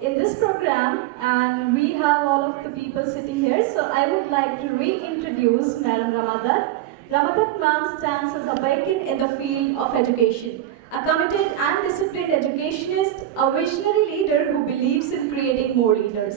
in this program, and we have all of the people sitting here. So I would like to reintroduce Madam Rama Datt. Rama Datt ma'am stands as a beacon in the field of education, a committed and disciplined educationist, a visionary leader who believes in creating more leaders.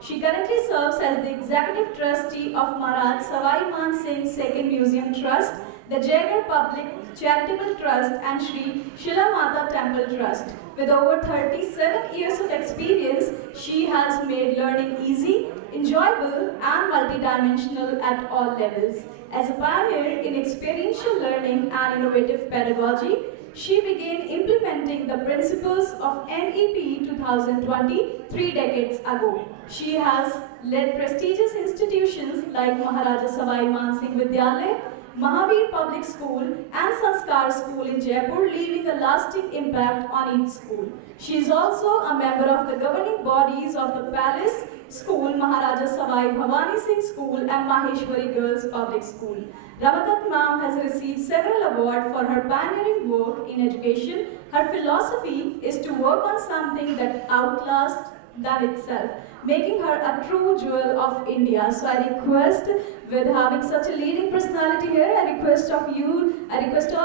She currently serves as the Executive Trustee of Maharaja Sawai Singh Museum Trust, the Jaigarh Public Charitable Trust and 𝗙cie Temple Trust. With over 37 years of experience, she has made learning easy, enjoyable and multidimensional at all levels. As a pioneer in experiential learning and innovative pedagogy, she began implementing the principles of NEP 2020 3 decades ago. She has led prestigious institutions like Maharaja Sawai Singh Vidyalaya, Mahavir Public School and Sanskar School in Jaipur, leaving a lasting impact on each school. She is also a member of the governing bodies of the Palace School, Maharaja Sawai Bhavani Singh School and Maheshwari Girls Public School. Rama Datt ma'am has received several awards for her pioneering work in education. Her philosophy is to work on something that outlasts than itself, making her a true jewel of India. So I request, with having such a leading personality here, I request all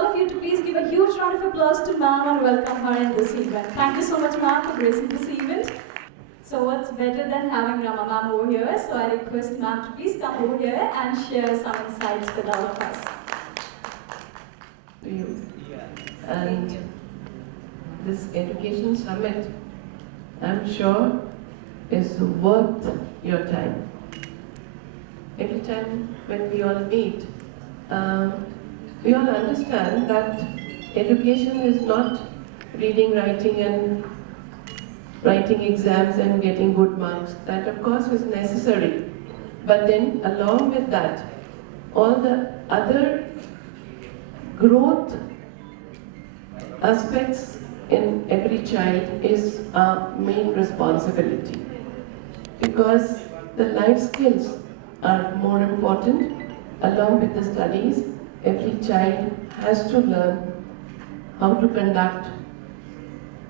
of you to please give a huge round of applause to ma'am and welcome her in this event. Thank you so much ma'am for gracing this event. So what's better than having Rama ma'am over here? So I request ma'am to please come over here and share some insights with all of us. To you. And this education summit, I'm sure, is worth your time. Every time when we all meet, we all understand that education is not reading, writing and writing exams and getting good marks. That of course is necessary. But then along with that, all the other growth aspects in every child is our main responsibility. Because the life skills are more important. Along with the studies, every child has to learn how to conduct,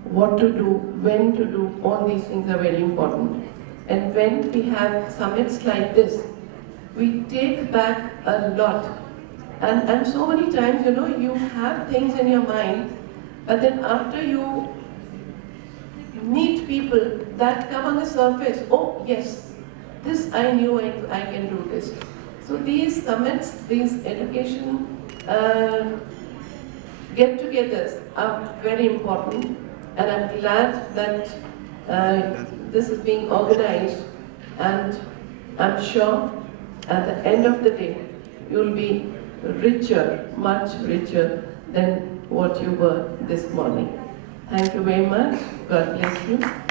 what to do, when to do, all these things are very important. And when we have summits like this, we take back a lot. And so many times, you have things in your mind, but then after you meet people that come on the surface, oh yes, this I knew I can do this. So these summits, these education get-togethers are very important, and I'm glad that this is being organized, and I'm sure at the end of the day you'll be richer, much richer than what you were this morning. Thank you very much. God bless you.